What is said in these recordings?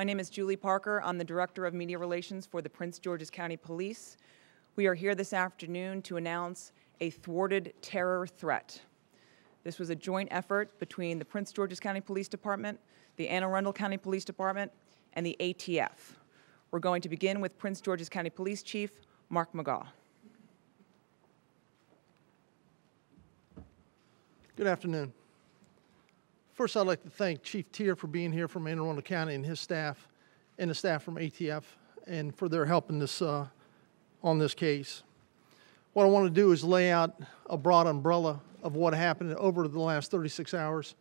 My name is Julie Parker. I'm the Director of Media Relations for the Prince George's County Police. We are here this afternoon to announce a thwarted terror threat. This was a joint effort between the Prince George's County Police Department, the Anne Arundel County Police Department, and the ATF. We're going to begin with Prince George's County Police Chief, Mark McGaugh. Good afternoon. First, I'd like to thank Chief Tier for being here from Anne Arundel County and his staff, and the staff from ATF, and for their help in this, on this case. What I want to do is lay out a broad umbrella of what happened over the last 36 hours.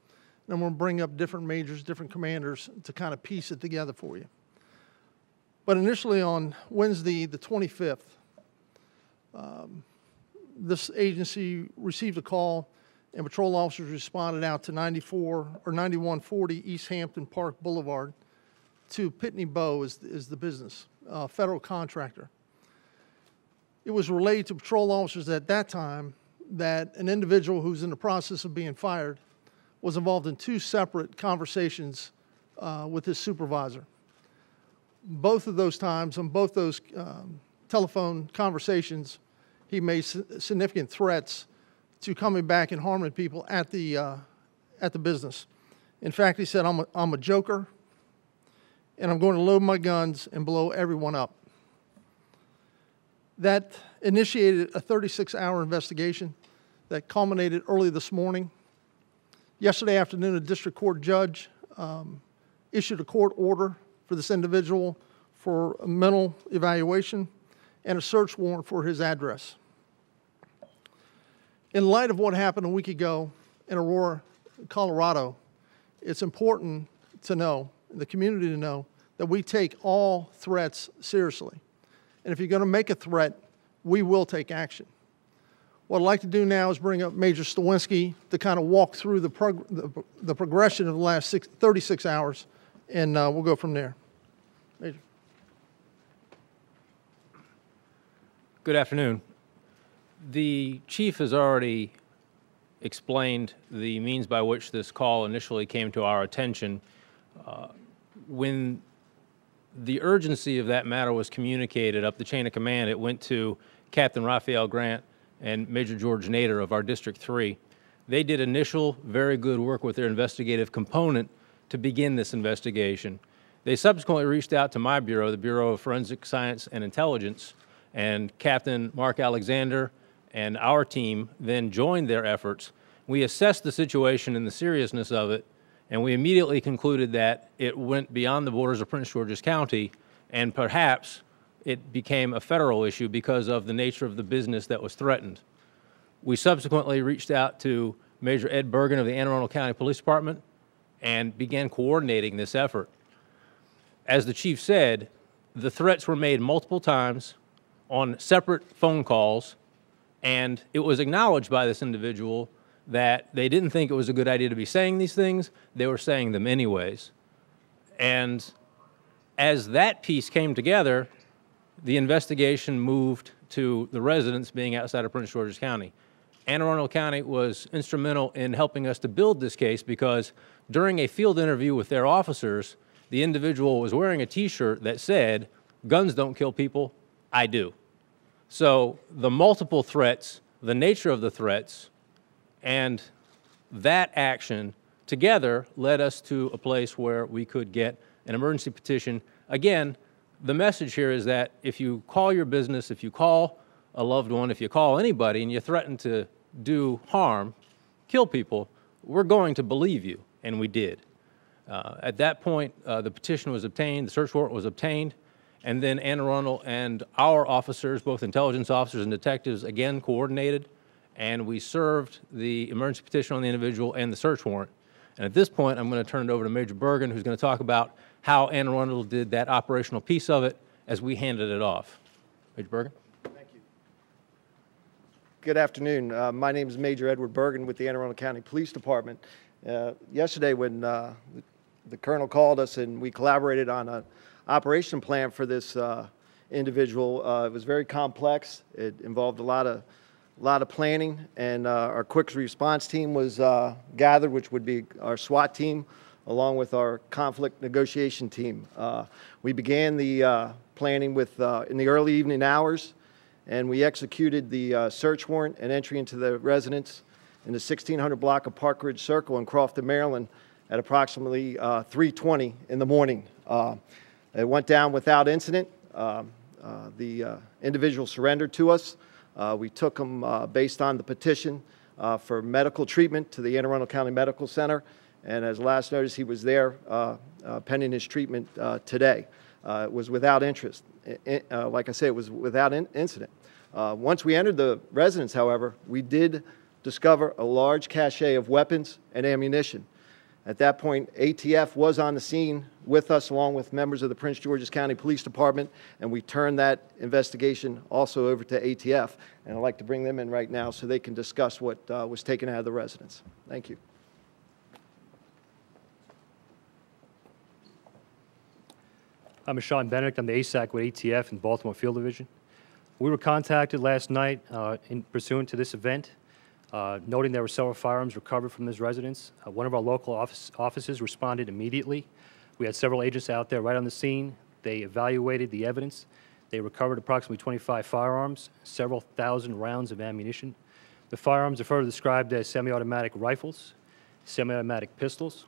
And I'm going to bring up different majors, different commanders to kind of piece it together for you. But initially on Wednesday, the 25th, this agency received a call, and patrol officers responded out to 9140 East Hampton Park Boulevard to Pitney Bow is the business, federal contractor. It was relayed to patrol officers at that time that an individual who's in the process of being fired was involved in two separate conversations with his supervisor. Both of those times, on both those telephone conversations, he made significant threats to coming back and harming people at the business. In fact, he said, I'm a joker, and I'm going to load my guns and blow everyone up. That initiated a 36-hour investigation that culminated early this morning. Yesterday afternoon, a district court judge issued a court order for this individual for a mental evaluation and a search warrant for his address. In light of what happened a week ago in Aurora, Colorado, it's important to know, the community to know, that we take all threats seriously. And if you're going to make a threat, we will take action. What I'd like to do now is bring up Major Stawinski to kind of walk through the progression of the last 36 hours, and we'll go from there. Major. Good afternoon. The chief has already explained the means by which this call initially came to our attention. When the urgency of that matter was communicated up the chain of command, it went to Captain Raphael Grant and Major George Nader of our District 3. They did initial very good work with their investigative component to begin this investigation. They subsequently reached out to my bureau, the Bureau of Forensic Science and Intelligence, and Captain Mark Alexander and our team then joined their efforts. We assessed the situation and the seriousness of it, and we immediately concluded that it went beyond the borders of Prince George's County, and perhaps it became a federal issue because of the nature of the business that was threatened. We subsequently reached out to Major Ed Bergen of the Anne Arundel County Police Department and began coordinating this effort. As the chief said, the threats were made multiple times on separate phone calls, and it was acknowledged by this individual that they didn't think it was a good idea to be saying these things. They were saying them anyways. And as that piece came together, the investigation moved to the residents being outside of Prince George's County. Anne Arundel County was instrumental in helping us to build this case because during a field interview with their officers, the individual was wearing a T-shirt that said, "Guns don't kill people, I do." So the multiple threats, the nature of the threats, and that action together led us to a place where we could get an emergency petition. Again, the message here is that if you call your business, if you call a loved one, if you call anybody and you threaten to do harm, kill people, we're going to believe you, and we did. At that point, the petition was obtained, the search warrant was obtained, and then Anne Arundel and our officers, both intelligence officers and detectives, again coordinated, and we served the emergency petition on the individual and the search warrant. And at this point, I'm going to turn it over to Major Bergen, who's going to talk about how Anne Arundel did that operational piece of it as we handed it off. Major Bergen. Thank you. Good afternoon. My name is Major Edward Bergen with the Anne Arundel County Police Department. Yesterday when the colonel called us and we collaborated on an operation plan for this individual, it was very complex. It involved a lot of planning, and our quick response team was gathered, which would be our SWAT team, along with our conflict negotiation team. We began the planning in the early evening hours, and we executed the search warrant and entry into the residence in the 1600 block of Park Ridge Circle in Crofton, Maryland at approximately 3:20 in the morning. It went down without incident. The individual surrendered to us. We took him based on the petition for medical treatment to the Anne Arundel County Medical Center, and as last notice, he was there pending his treatment today. It was without interest. Like I say, it was without incident. Once we entered the residence, however, we did discover a large cache of weapons and ammunition. At that point, ATF was on the scene with us, along with members of the Prince George's County Police Department, and we turned that investigation also over to ATF. And I'd like to bring them in right now so they can discuss what was taken out of the residence. Thank you. I'm Sean Benedict. I'm the ASAC with ATF in Baltimore Field Division. We were contacted last night in pursuant to this event, noting there were several firearms recovered from this residence. One of our local offices responded immediately. We had several agents out there right on the scene. They evaluated the evidence. They recovered approximately 25 firearms, several thousand rounds of ammunition. The firearms are further described as semi-automatic rifles, semi-automatic pistols.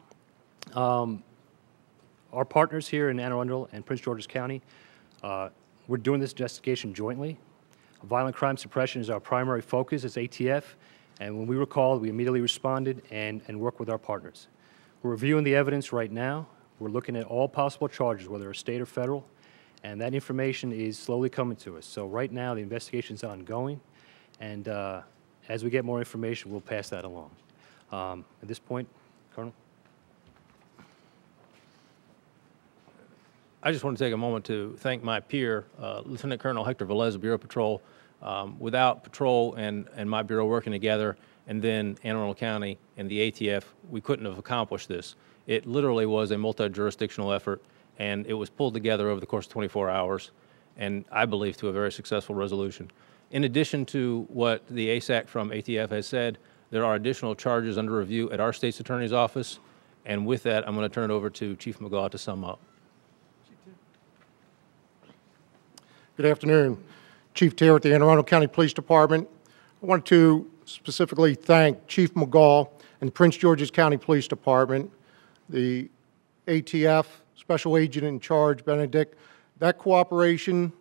Our partners here in Anne Arundel and Prince George's County, we're doing this investigation jointly. Violent crime suppression is our primary focus as ATF, and when we were called, we immediately responded and worked with our partners. We're reviewing the evidence right now. We're looking at all possible charges, whether they're state or federal, and that information is slowly coming to us. So right now, the investigation is ongoing, and as we get more information, we'll pass that along. At this point, Colonel? I just want to take a moment to thank my peer, Lieutenant Colonel Hector Velez of Bureau Patrol. Without Patrol and my Bureau working together, and then Anne Arundel County and the ATF, we couldn't have accomplished this. It literally was a multi-jurisdictional effort, and it was pulled together over the course of 24 hours, and I believe to a very successful resolution. In addition to what the ASAC from ATF has said, there are additional charges under review at our state's attorney's office, and with that, I'm going to turn it over to Chief McGaw to sum up. Good afternoon. Chief Taylor at the Anne Arundel County Police Department. I wanted to specifically thank Chief McGaw and the Prince George's County Police Department, the ATF Special Agent in Charge, Benedict. That cooperation,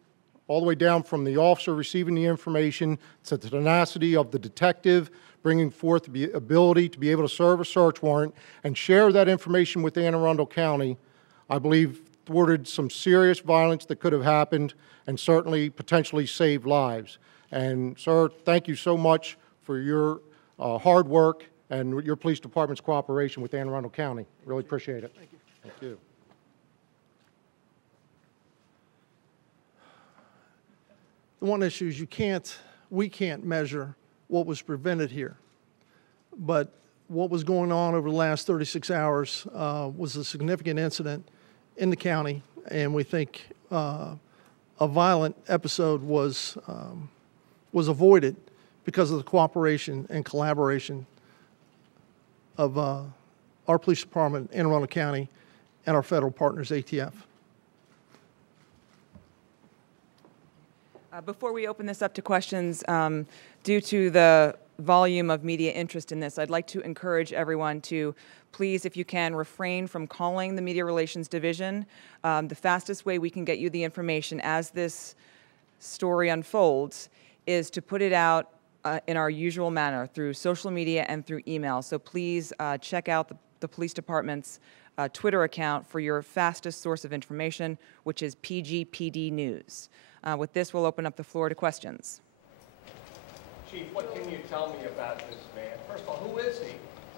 all the way down from the officer receiving the information to the tenacity of the detective, bringing forth the ability to be able to serve a search warrant and share that information with Anne Arundel County, I believe thwarted some serious violence that could have happened and certainly potentially saved lives. And sir, thank you so much for your hard work and your police department's cooperation with Anne Arundel County. Really appreciate it. Thank you. Thank you. The one issue is we can't measure what was prevented here. But what was going on over the last 36 hours was a significant incident in the county, and we think a violent episode was avoided because of the cooperation and collaboration of our police department, Anne Arundel County, and our federal partners, ATF. Before we open this up to questions, due to the volume of media interest in this, I'd like to encourage everyone to please, if you can, refrain from calling the Media Relations Division. The fastest way we can get you the information as this story unfolds is to put it out in our usual manner through social media and through email. So please check out the police department's Twitter account for your fastest source of information, which is PGPD News. With this, we'll open up the floor to questions. Chief, what can you tell me about this man? First of all, who is he?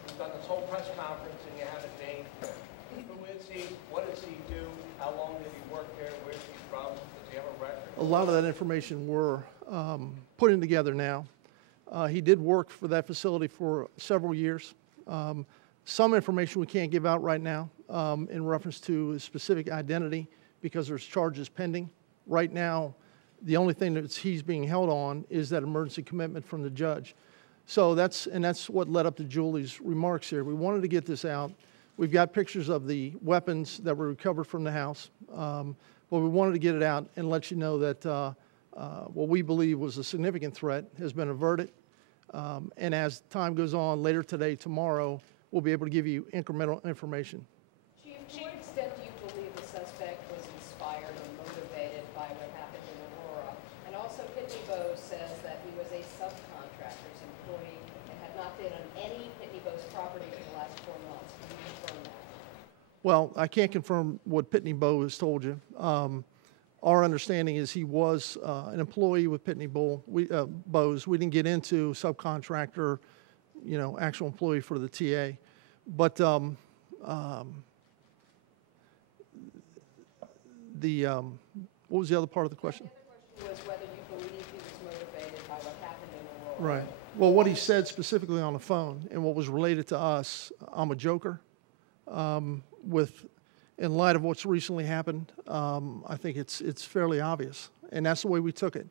You've done this whole press conference and you haven't named him. Who is he? What does he do? How long did he work there? Where's he from? Does he have a record? A lot of that information we're putting together now. He did work for that facility for several years. Some information we can't give out right now in reference to his specific identity because there's charges pending. Right now, the only thing that he's being held on is that emergency commitment from the judge. So that's what led up to Julie's remarks here. We wanted to get this out. We've got pictures of the weapons that were recovered from the house, but we wanted to get it out and let you know that what we believe was a significant threat has been averted. And as time goes on, later today, tomorrow, we'll be able to give you incremental information. Chief, to what extent do you believe the suspect was inspired or motivated by what happened in Aurora? And also, Pitney Bowes says that he was a subcontractor's employee and had not been on any Pitney Bowes property for the last 4 months. Can you confirm that? Well, I can't confirm what Pitney Bowes told you. Our understanding is he was an employee with Pitney Bowes. We didn't get into subcontractor, actual employee for the TA. But what was the other part of the question? The other question was whether you believe he was motivated by what happened in Aurora. Right. Well, what he said specifically on the phone and what was related to us, I'm a joker. In light of what's recently happened, I think it's fairly obvious, and that's the way we took it.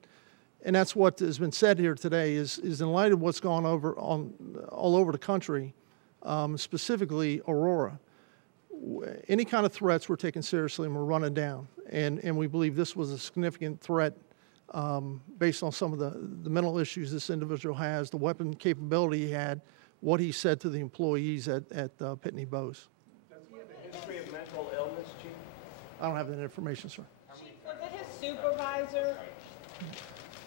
And that's what has been said here today is in light of what's gone all over the country, specifically Aurora, any kind of threats we're taking seriously and we're running down. And we believe this was a significant threat based on some of the mental issues this individual has, the weapon capability he had, what he said to the employees at Pitney Bowes. History of mental illness, Chief? I don't have that information, sir. Chief, was it his supervisor?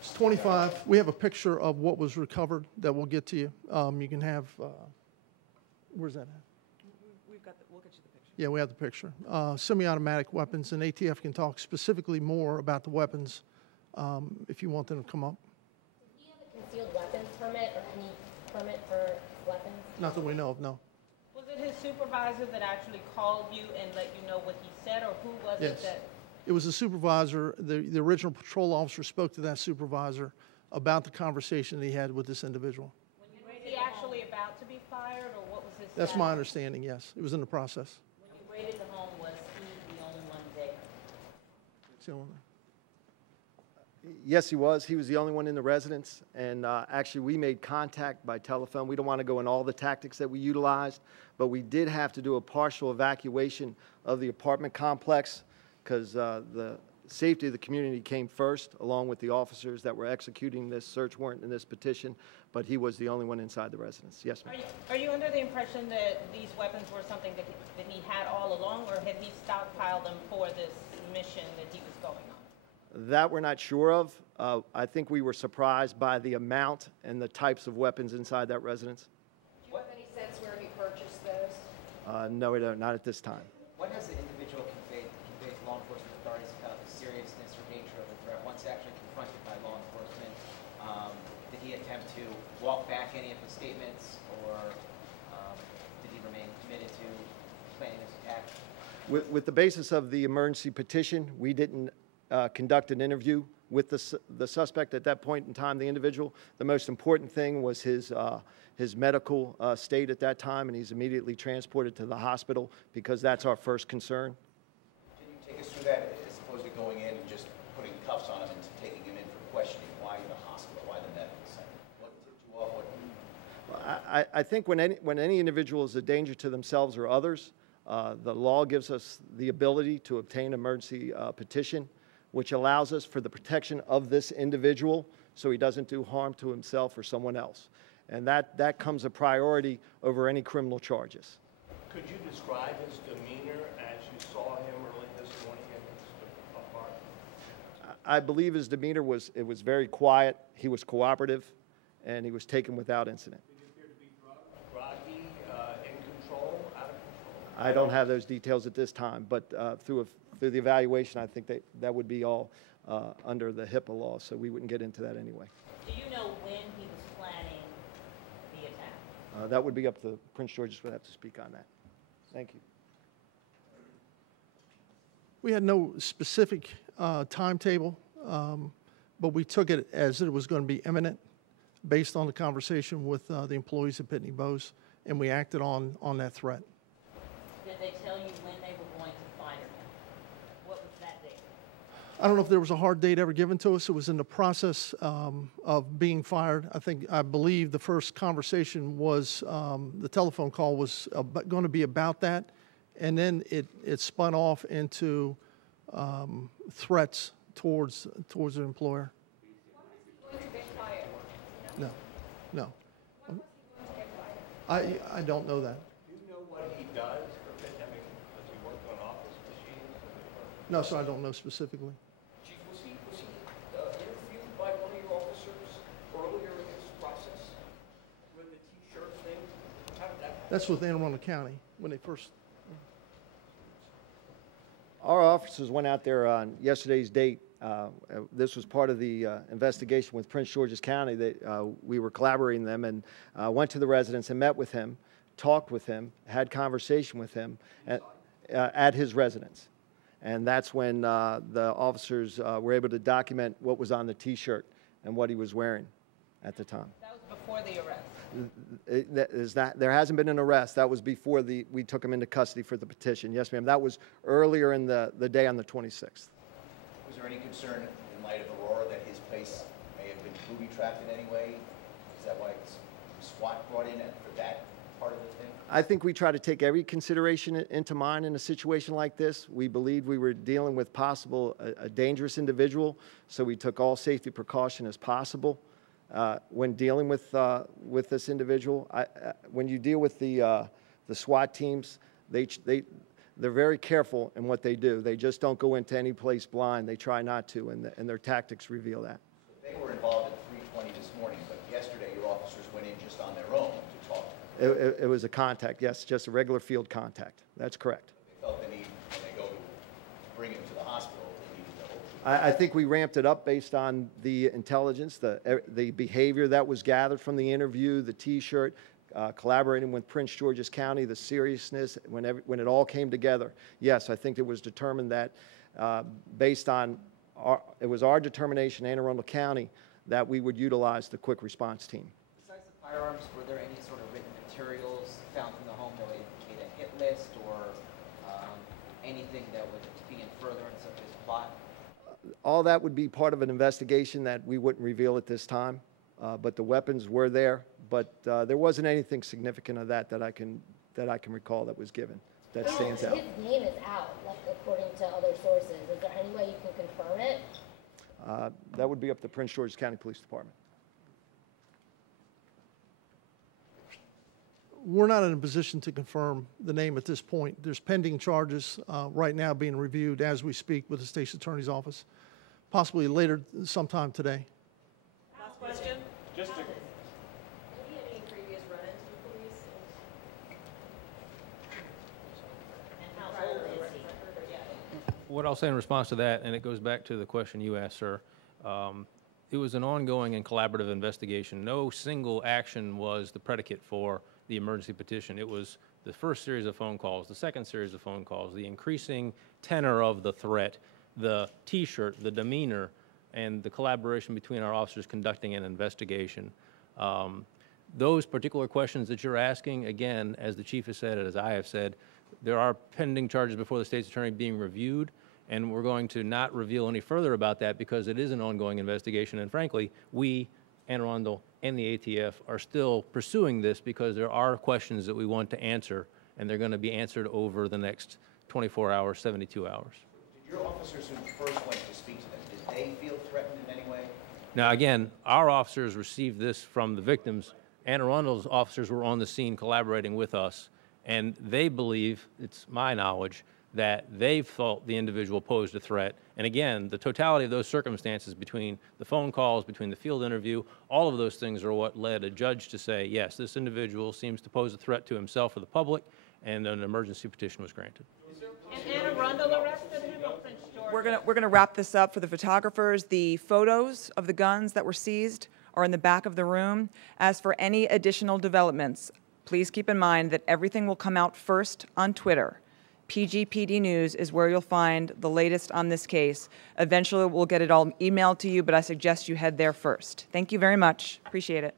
It's 25. We have a picture of what was recovered that we'll get to you. You can have, where's that at? We'll get you the picture. Yeah, we have the picture. Semi-automatic weapons, and ATF can talk specifically more about the weapons if you want them to come up. Did he have a concealed weapons permit or any permit for weapons? Not that we know of, no. Was it his supervisor that actually called you and let you know what he said, or who was it Yes. that? It was the supervisor, the original patrol officer spoke to that supervisor about the conversation that he had with this individual. Was he actually about to be fired, or what was his That's status? my understanding, yes. It was in the process. When you raided the home, was he the only one there? So, Yes, he was. He was the only one in the residence, and actually, we made contact by telephone. We don't want to go in all the tactics that we utilized, but we did have to do a partial evacuation of the apartment complex because the safety of the community came first, along with the officers that were executing this search warrant and this petition, but he was the only one inside the residence. Yes, ma'am. Are you under the impression that these weapons were something that he had all along, or had he stockpiled them for this mission that he was going on? That we're not sure of. I think we were surprised by the amount and the types of weapons inside that residence. Do you have any sense where he purchased those? No, we don't, not at this time. What has the individual conveyed to law enforcement authorities about the seriousness or danger of the threat once actually confronted by law enforcement? Did he attempt to walk back any of his statements, or did he remain committed to planning this attack? With the basis of the emergency petition, we didn't conduct an interview with the suspect at that point in time, the individual. The most important thing was his medical state at that time, and he's immediately transported to the hospital because that's our first concern. Can you take us through that, as opposed to going in and just putting cuffs on him and taking him in for questioning? Why the hospital? Why the medical center? What tipped you off? I think when any individual is a danger to themselves or others, the law gives us the ability to obtain emergency petition, which allows us for the protection of this individual so he doesn't do harm to himself or someone else. And that comes a priority over any criminal charges. Could you describe his demeanor as you saw him early this morning in his apartment? I believe his demeanor was very quiet, he was cooperative, and he was taken without incident. Did he appear to be groggy, in control, out of control? I don't have those details at this time, but through the evaluation, I think that would be all under the HIPAA law, so we wouldn't get into that anyway. Do you know when he was planning the attack? That would be up to Prince George's, would have to speak on that. Thank you. we had no specific timetable, but we took it as it was going to be imminent based on the conversation with the employees at Pitney Bowes, and we acted on that threat. Did they tell you when they were going to fire him? What was that date? I don't know if there was a hard date ever given to us. It was in the process of being fired. I believe the first conversation was, the telephone call was going to be about that, and then it spun off into threats towards the employer. No, no. I don't know that. Do you know what he does? Does he work on office machines? No, so I don't know specifically. Chief, was he interviewed by one of your officers earlier in this process with the T-shirt thing? How did that? That's with Anne Arundel County when they first. Our officers went out there on yesterday's date. This was part of the investigation with Prince George's County. That we were collaborating them and went to the residence and met with him, talked with him, had conversation with him at his residence. And that's when the officers were able to document what was on the T-shirt and what he was wearing at the time. That was before the arrest. There hasn't been an arrest. That was before we took him into custody for the petition. Yes, ma'am. That was earlier in the day on the 26th. Was there any concern in light of Aurora that his place may have been booby-trapped in any way? Is that why SWAT brought in for that part of the thing? I think we try to take every consideration into mind in a situation like this. We believed we were dealing with a dangerous individual, so we took all safety precaution as possible when dealing with this individual. When you deal with the SWAT teams, they're very careful in what they do. They just don't go into any place blind. They try not to, and their tactics reveal that. They were involved at 3:20 this morning, but yesterday your officers went in just on their own to talk. It was a contact, yes, just a regular field contact. That's correct. They felt the need, when they go to bring him to the hospital, they needed to hold. I think we ramped it up based on the intelligence, the behavior that was gathered from the interview, the T-shirt, collaborating with Prince George's County, the seriousness, when it all came together. Yes, I think it was determined that based on, it was our determination, Anne Arundel County, that we would utilize the quick response team. Besides the firearms, were there any sort of written materials found in the home that would indicate a hit list or anything that would be in furtherance of his plot? All that would be part of an investigation that we wouldn't reveal at this time, but the weapons were there, but there wasn't anything significant of that I can recall that was given that stands out. His name is out, like according to other sources. Is there any way you can confirm it? That would be up to Prince George's County Police Department. We're not in a position to confirm the name at this point. There's pending charges right now being reviewed as we speak with the State's Attorney's Office, possibly later sometime today. Last question? Just to, Have you had any previous run-ins with police? And how old is he? What I'll say in response to that, and it goes back to the question you asked, sir, it was an ongoing and collaborative investigation. No single action was the predicate for the emergency petition. It was the first series of phone calls, the second series of phone calls, the increasing tenor of the threat, the T-shirt, the demeanor, and the collaboration between our officers conducting an investigation. Those particular questions that you're asking, again, as the chief has said, as I have said, there are pending charges before the state's attorney being reviewed, and we're going to not reveal any further about that because it is an ongoing investigation. And frankly, we, Anne Arundel, and the ATF are still pursuing this because there are questions that we want to answer, and they're going to be answered over the next 24 hours, 72 hours. Did your officers who first went to speak to them, did they feel threatened in any way? Now, again, our officers received this from the victims. Anne Arundel's officers were on the scene collaborating with us, and they believe, it's my knowledge, that they felt the individual posed a threat. And again, the totality of those circumstances between the phone calls, between the field interview, all of those things are what led a judge to say, yes, this individual seems to pose a threat to himself or the public, and an emergency petition was granted. And Anne Arundel arrested him or Prince George? We're gonna wrap this up for the photographers. The photos of the guns that were seized are in the back of the room. As for any additional developments, please keep in mind that everything will come out first on Twitter. PGPD News is where you'll find the latest on this case. Eventually, we'll get it all emailed to you, but I suggest you head there first. Thank you very much. Appreciate it.